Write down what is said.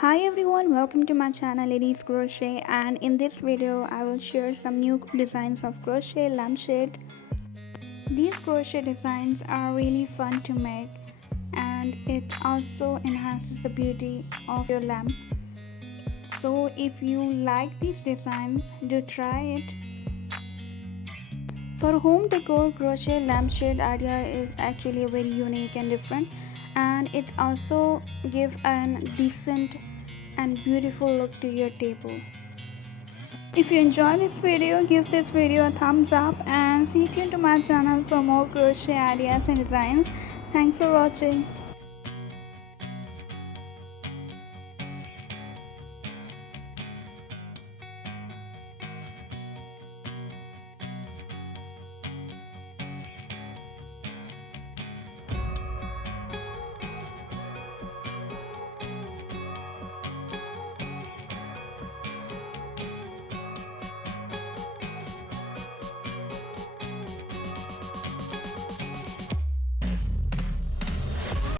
Hi everyone, welcome to my channel Aries Crochet, and in this video I will share some new designs of crochet lampshade. These crochet designs are really fun to make and it also enhances the beauty of your lamp. So if you like these designs, do try it. For home decor, crochet lampshade idea is actually very unique and different, and it also gives a decent and beautiful look to your table. If you enjoy this video, give this video a thumbs up and stay tuned to my channel for more crochet ideas and designs. Thanks for watching.